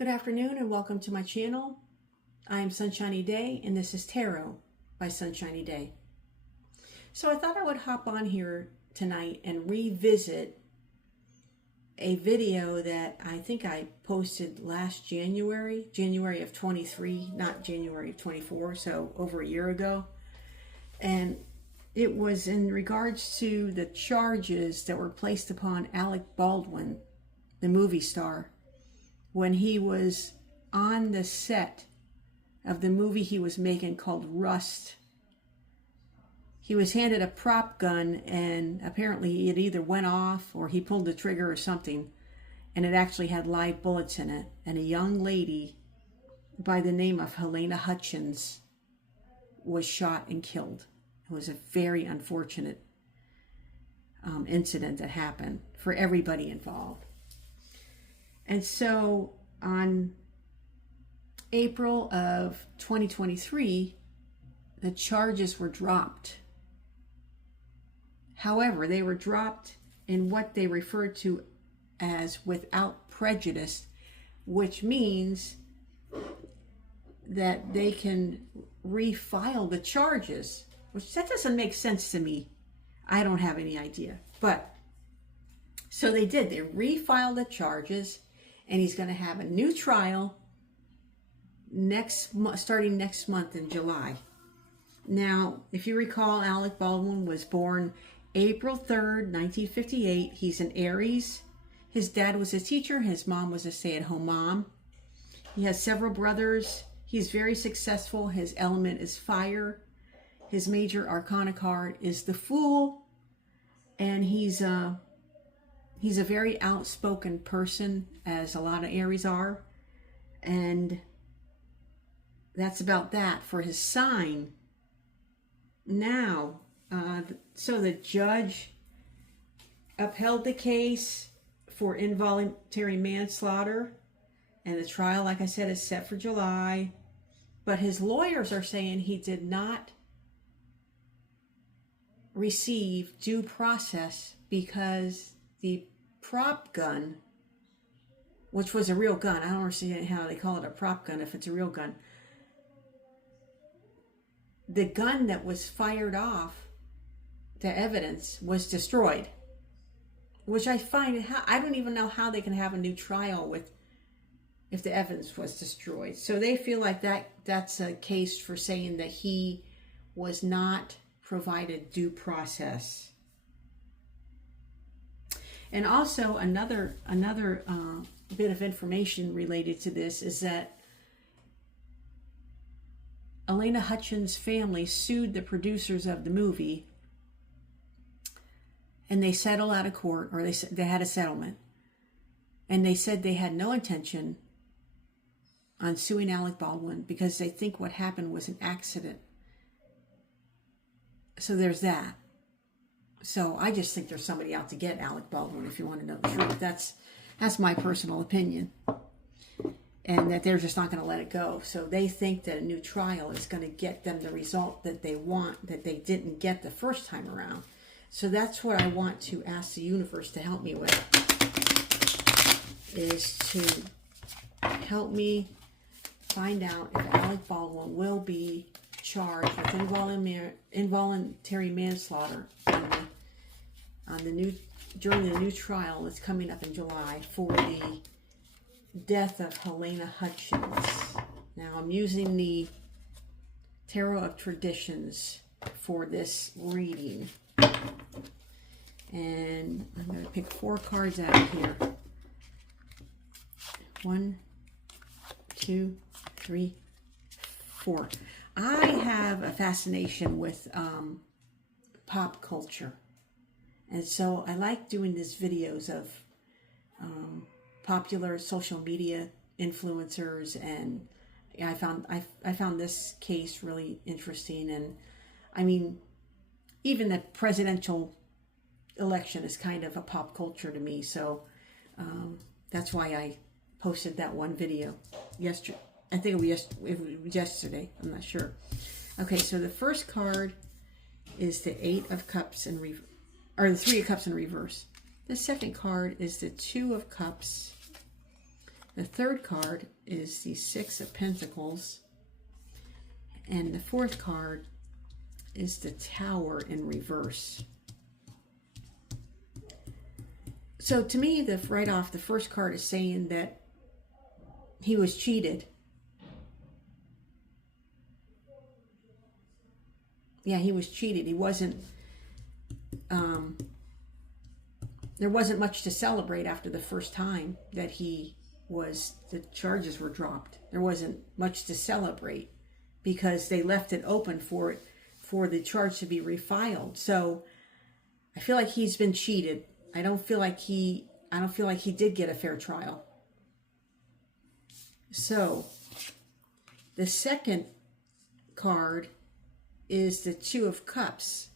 Good afternoon and welcome to my channel. I am Sunshiny Day and this is Tarot by Sunshiny Day. So I thought I would hop on here tonight and revisit a video that I think I posted last January of 23, not January of 24, so over a year ago. And it was in regards to the charges that were placed upon Alec Baldwin, the movie star, when he was on the set of the movie he was making called Rust. He was handed a prop gun and apparently it either went off or he pulled the trigger or something, and it actually had live bullets in it. And a young lady by the name of Helena Hutchins was shot and killed. It was a very unfortunate incident that happened for everybody involved. And so on April of 2023, the charges were dropped. However, they were dropped in what they referred to as without prejudice, which means that they can refile the charges, which that doesn't make sense to me. I don't have any idea. But so they did. They refiled the charges. And he's going to have a new trial starting next month in July. Now, if you recall, Alec Baldwin was born April 3rd, 1958. He's an Aries. His dad was a teacher. His mom was a stay-at-home mom. He has several brothers. He's very successful. His element is fire. His major arcana card is the Fool. And he's a very outspoken person, as a lot of Aries are. And that's about that for his sign. Now, so the judge upheld the case for involuntary manslaughter. And the trial, like I said, is set for July. But his lawyers are saying he did not receive due process because the prop gun, which was a real gun, I don't understand how they call it a prop gun if it's a real gun. The gun that was fired off, the evidence, was destroyed. Which I find, I don't even know how they can have a new trial if the evidence was destroyed. So they feel like that's a case for saying that he was not provided due process. And also another bit of information related to this is that Helena Hutchins' family sued the producers of the movie, and they settled out of court, or they had a settlement, and they said they had no intention on suing Alec Baldwin because they think what happened was an accident. So there's that. So I just think there's somebody out to get Alec Baldwin, if you want to know the truth. That's my personal opinion. And that they're just not going to let it go. So they think that a new trial is going to get them the result that they want, that they didn't get the first time around. So that's what I want to ask the universe to help me with, is to help me find out if Alec Baldwin will be charged with involuntary manslaughter during the new trial that's coming up in July for the death of Helena Hutchins. Now I'm using the Tarot of Traditions for this reading, and I'm going to pick 4 cards out here. 1, 2, 3, 4. I have a fascination with pop culture. And so I like doing these videos of popular social media influencers, and I found this case really interesting. And I mean, even the presidential election is kind of a pop culture to me. So that's why I posted that one video yesterday. I think it was yesterday. I'm not sure. Okay, so the first card is the 8 of Cups in reverse, or the 3 of Cups in reverse. The second card is the 2 of Cups, The third card is the Six of Pentacles. And the fourth card is the Tower in reverse. So to me, right off, the first card is saying that he was cheated. Yeah, he was cheated. He wasn't, there wasn't much to celebrate after the first time that the charges were dropped. There wasn't much to celebrate because they left it open for the charge to be refiled. So I feel like he's been cheated. I don't feel like he did get a fair trial. So the second card is the Two of Cups,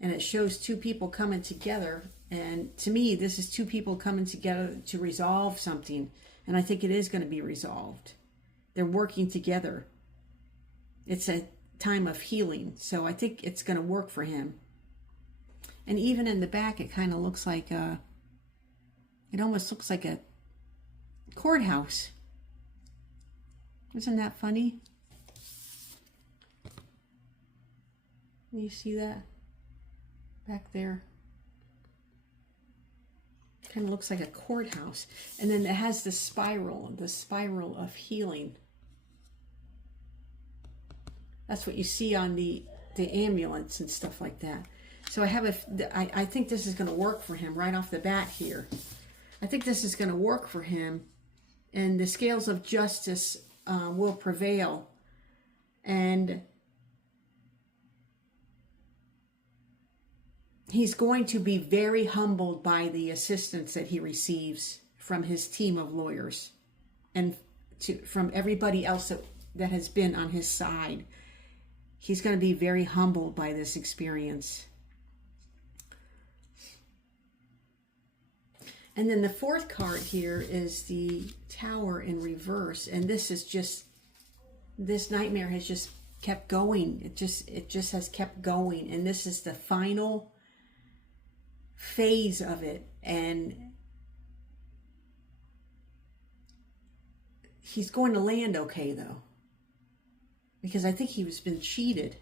and it shows two people coming together. And to me, this is two people coming together to resolve something, and I think it is going to be resolved. They're working together. It's a time of healing, so I think it's going to work for him. And even in the back, it kind of looks like it almost looks like a courthouse. Isn't that funny? You see that back there? Kind of looks like a courthouse. And then it has the spiral of healing. That's what you see on the ambulance and stuff like that. So I think this is going to work for him right off the bat here. I think this is going to work for him, and the scales of justice will prevail. And he's going to be very humbled by the assistance that he receives from his team of lawyers and from everybody else that has been on his side. He's going to be very humbled by this experience. And then the fourth card here is the Tower in reverse. And this nightmare has just kept going. It just has kept going. And this is the final phase of it. And he's going to land okay, though. Because I think he's been cheated.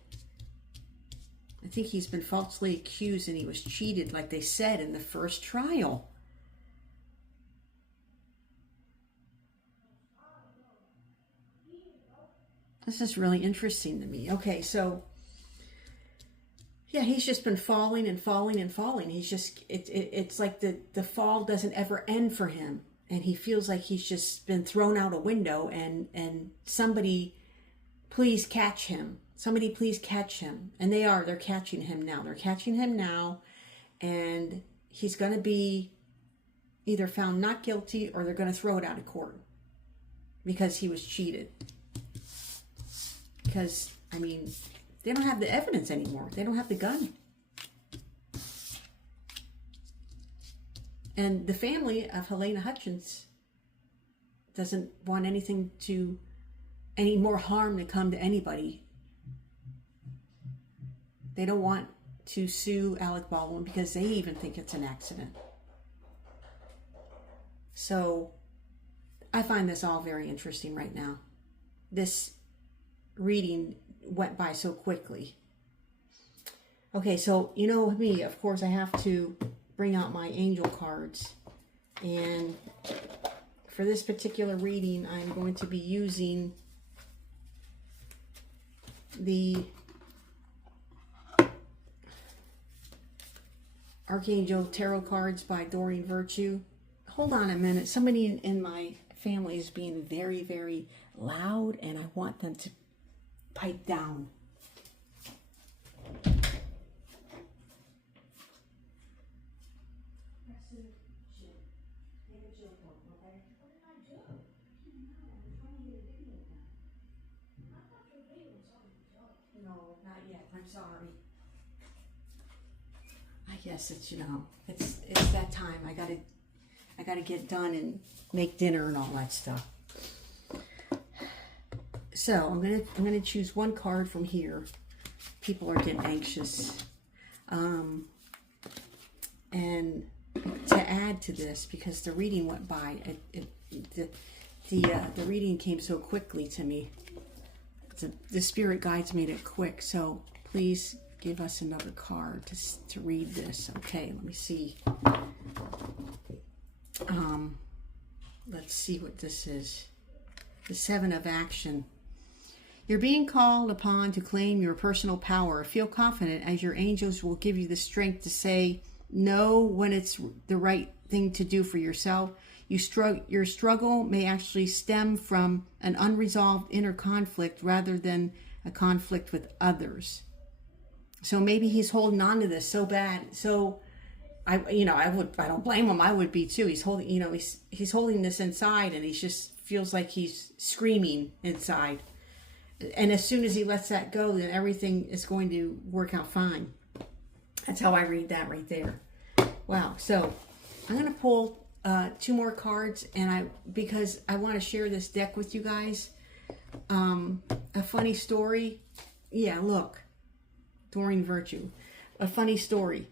I think he's been falsely accused and he was cheated, like they said in the first trial. This is really interesting to me. Okay, so yeah, he's just been falling and falling and falling. He's just, it's like the fall doesn't ever end for him. And he feels like he's just been thrown out a window, and somebody please catch him. Somebody please catch him. And they're catching him now. They're catching him now, and he's going to be either found not guilty or they're going to throw it out of court because he was cheated. Because, I mean, they don't have the evidence anymore. They don't have the gun. And the family of Helena Hutchins doesn't want any more harm to come to anybody. They don't want to sue Alec Baldwin because they even think it's an accident. So I find this all very interesting right now. This reading went by so quickly. Okay, so you know me, of course, I have to bring out my angel cards. And for this particular reading, I'm going to be using the Archangel Tarot cards by Doreen Virtue. Hold on a minute. Somebody in my family is being very, very loud, and I want them to pipe down. No, not yet. I'm sorry. I guess it's, it's that time. I gotta get done and make dinner and all that stuff. So I'm gonna choose one card from here. People are getting anxious, and to add to this, because the reading went by, the reading came so quickly to me. The spirit guides made it quick, so please give us another card to read this. Okay, let me see. Let's see what this is. The Seven of Action. You're being called upon to claim your personal power. Feel confident as your angels will give you the strength to say no when it's the right thing to do for yourself. Your struggle may actually stem from an unresolved inner conflict rather than a conflict with others. So maybe he's holding on to this so bad. So I don't blame him. I would be too. He's holding, he's holding this inside, and he just feels like he's screaming inside. And as soon as he lets that go, then everything is going to work out fine. That's how I read that right there. Wow. So I'm going to pull 2 more cards, and because I want to share this deck with you guys. A funny story. Yeah, look. Doreen Virtue. A funny story.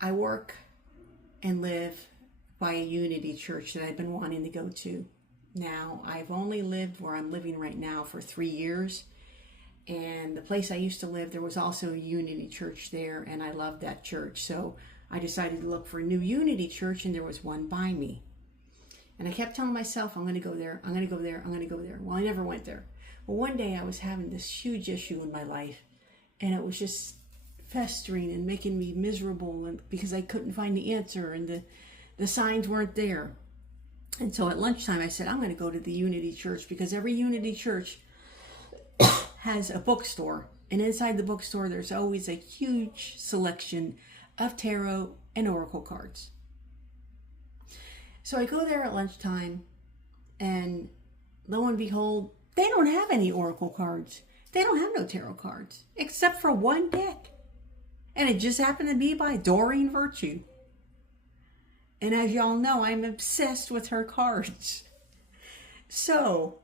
I work and live by a Unity church that I've been wanting to go to. Now, I've only lived where I'm living right now for 3 years. And the place I used to live, there was also a Unity church there, and I loved that church. So I decided to look for a new Unity church, and there was one by me. And I kept telling myself, I'm going to go there, I'm going to go there, I'm going to go there. Well, I never went there. Well, one day I was having this huge issue in my life, and it was just festering and making me miserable, and because I couldn't find the answer, and the signs weren't there. And so at lunchtime I said, I'm going to go to the Unity church, because every Unity church has a bookstore, and inside the bookstore there's always a huge selection of tarot and oracle cards. So I go there at lunchtime, and lo and behold, they don't have any oracle cards. They don't have no tarot cards, except for one deck. And it just happened to be by Doreen Virtue. And as y'all know, I'm obsessed with her cards. So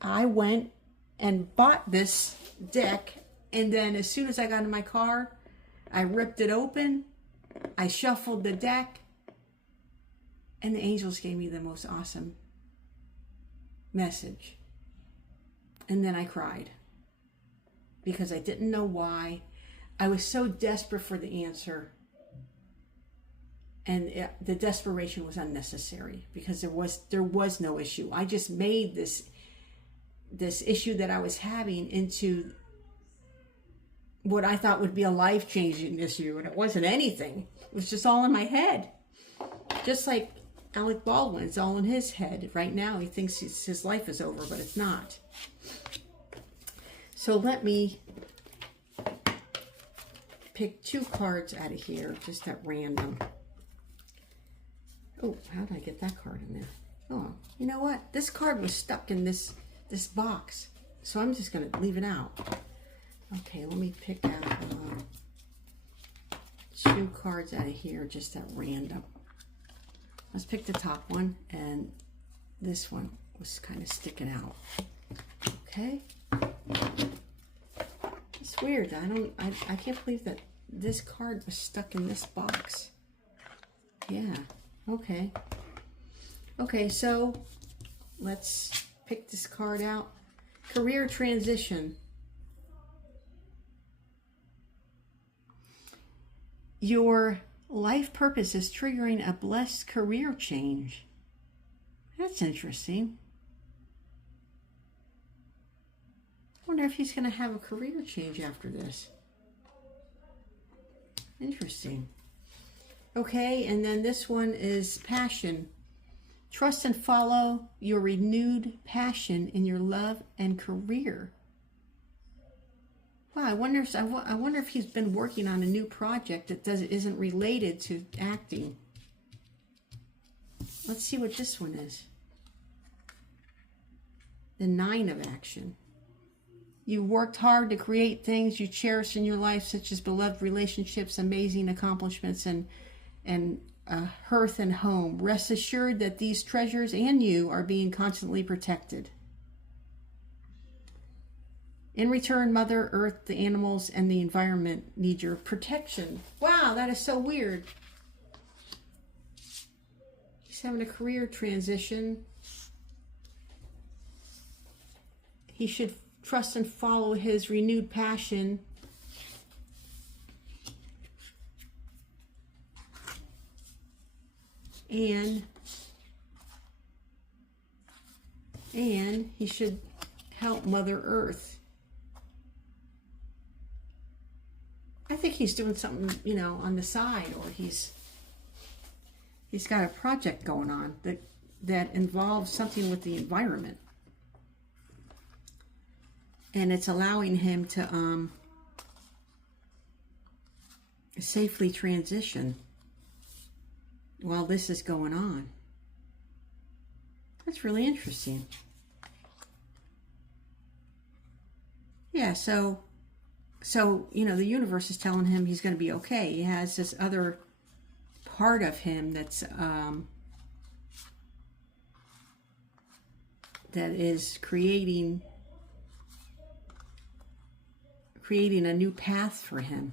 I went and bought this deck, and then as soon as I got in my car, I ripped it open, I shuffled the deck, and the angels gave me the most awesome message. And then I cried, because I didn't know why. I was so desperate for the answer, and the desperation was unnecessary, because there was no issue. I just made this issue that I was having into what I thought would be a life-changing issue, and it wasn't anything. It was just all in my head. Just like Alec Baldwin, it's all in his head. Right now, he thinks his life is over, but it's not. So let me pick 2 cards out of here, just at random. Oh, how did I get that card in there? Oh, you know what? This card was stuck in this box, so I'm just going to leave it out. Okay, let me pick out 2 cards out of here, just at random. Let's pick the top one, and this one was kind of sticking out. Okay. It's weird. I can't believe that this card was stuck in this box. Yeah. Okay. Okay, so let's pick this card out. Career transition. Your life purpose is triggering a blessed career change. That's interesting. I wonder if he's going to have a career change after this. Interesting. Okay, and then this one is passion. Trust and follow your renewed passion in your love and career. Wow, I wonder if he's been working on a new project that isn't related to acting. Let's see what this one is. The 9 of Action. You worked hard to create things you cherish in your life, such as beloved relationships, amazing accomplishments, and hearth and home. Rest assured that these treasures and you are being constantly protected. In return, Mother Earth, the animals, and the environment need your protection. Wow, that is so weird. He's having a career transition. He should trust and follow his renewed passion. And he should help Mother Earth. I think he's doing something, you know, on the side, or he's got a project going on that involves something with the environment. And it's allowing him to safely transition while this is going on. That's really interesting. Yeah, so you know, the universe is telling him he's going to be okay. He has this other part of him that's that is creating a new path for him.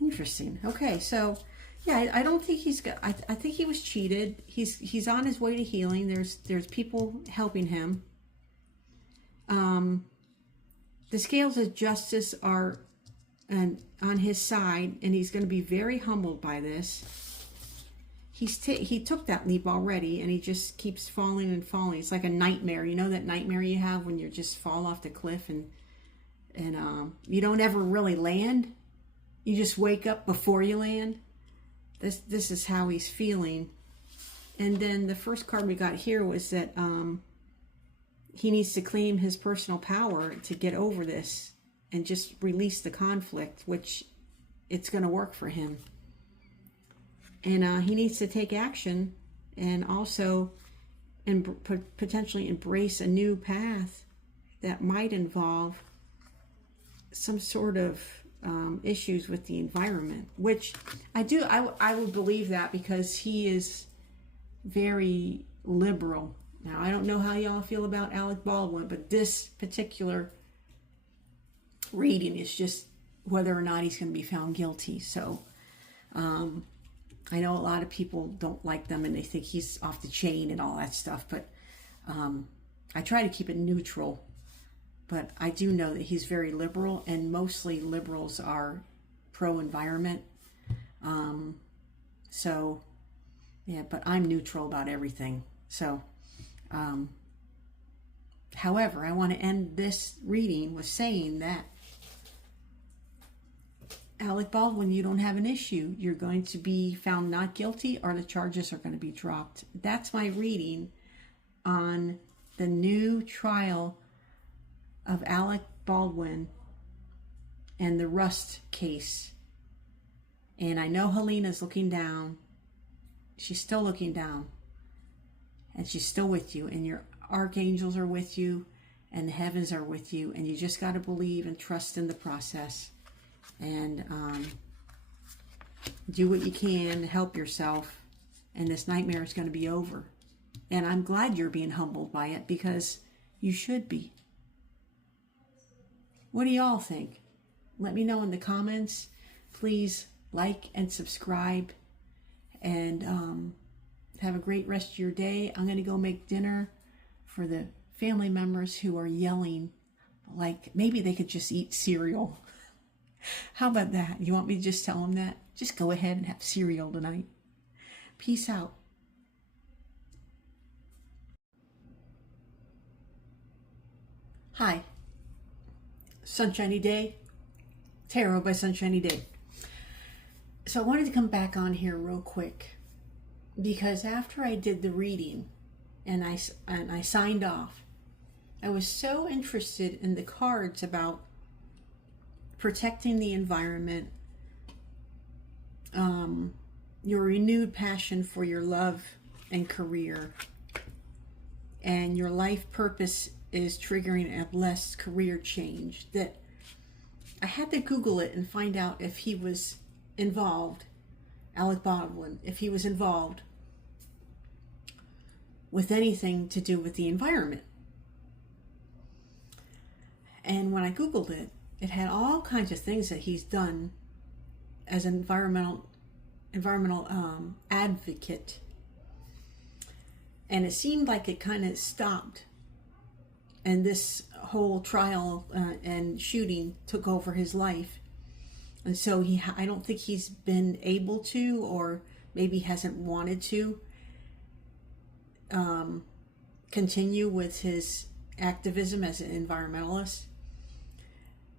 Interesting. Okay, so yeah, I don't think he's got. I think he was cheated. He's on his way to healing. There's people helping him. The scales of justice are on his side, and he's going to be very humbled by this. He took that leap already, and he just keeps falling and falling. It's like a nightmare. You know that nightmare you have when you just fall off the cliff and you don't ever really land. You just wake up before you land. This is how he's feeling. And then the first card we got here was that he needs to claim his personal power to get over this and just release the conflict, which it's going to work for him. And he needs to take action and also potentially embrace a new path that might involve some sort of issues with the environment, which I would believe that, because he is very liberal. Now, I don't know how y'all feel about Alec Baldwin, but this particular reading is just whether or not he's going to be found guilty. So I know a lot of people don't like them and they think he's off the chain and all that stuff, but I try to keep it neutral. But I do know that he's very liberal, and mostly liberals are pro-environment. So, yeah, but I'm neutral about everything. So, however, I want to end this reading with saying that Alec Baldwin, you don't have an issue. You're going to be found not guilty, or the charges are going to be dropped. That's my reading on the new trial of Alec Baldwin and the Rust case. And I know Helena's looking down. She's still looking down. And she's still with you. And your archangels are with you. And the heavens are with you. And you just got to believe and trust in the process. And do what you can to help yourself. And this nightmare is going to be over. And I'm glad you're being humbled by it, because you should be. What do y'all think? Let me know in the comments. Please like and subscribe. And have a great rest of your day. I'm going to go make dinner for the family members who are yelling. Like, maybe they could just eat cereal. How about that? You want me to just tell them that? Just go ahead and have cereal tonight. Peace out. Hi. Sunshiny Day, Tarot by Sunshiny Day. So I wanted to come back on here real quick, because after I did the reading and I signed off, I was so interested in the cards about protecting the environment, your renewed passion for your love and career, and your life purpose is triggering a blessed career change, that I had to Google it and find out if he was involved, Alec Baldwin, if he was involved with anything to do with the environment. And when I Googled it, it had all kinds of things that he's done as an environmental advocate. And it seemed like it kind of stopped. And this whole trial and shooting took over his life. And so I don't think he's been able to, or maybe hasn't wanted to, continue with his activism as an environmentalist.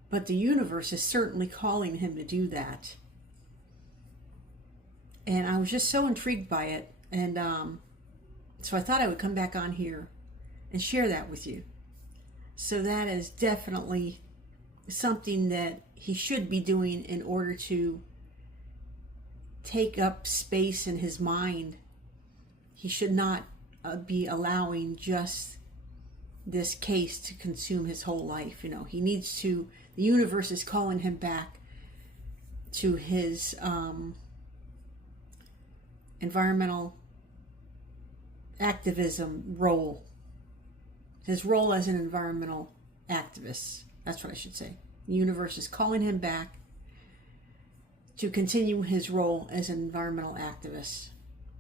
But the universe is certainly calling him to do that. And I was just so intrigued by it. And so I thought I would come back on here and share that with you. So that is definitely something that he should be doing in order to take up space in his mind. He should not be allowing just this case to consume his whole life. You know, he needs to, the universe is calling him back to his environmental activism role. His role as an environmental activist. That's what I should say. The universe is calling him back to continue his role as an environmental activist.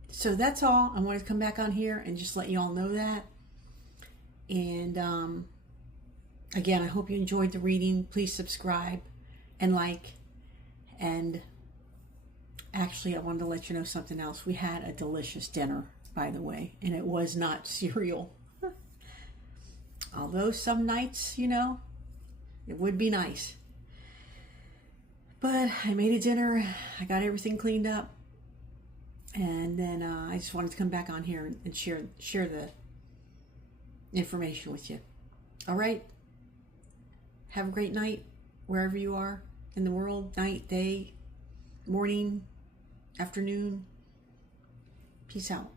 So that's all. I wanted to come back on here and just let you all know that. And again, I hope you enjoyed the reading. Please subscribe and like. And actually, I wanted to let you know something else. We had a delicious dinner, by the way, and it was not cereal. Although some nights, you know, it would be nice. But I made a dinner. I got everything cleaned up. And then I just wanted to come back on here and share the information with you. All right. Have a great night wherever you are in the world. Night, day, morning, afternoon. Peace out.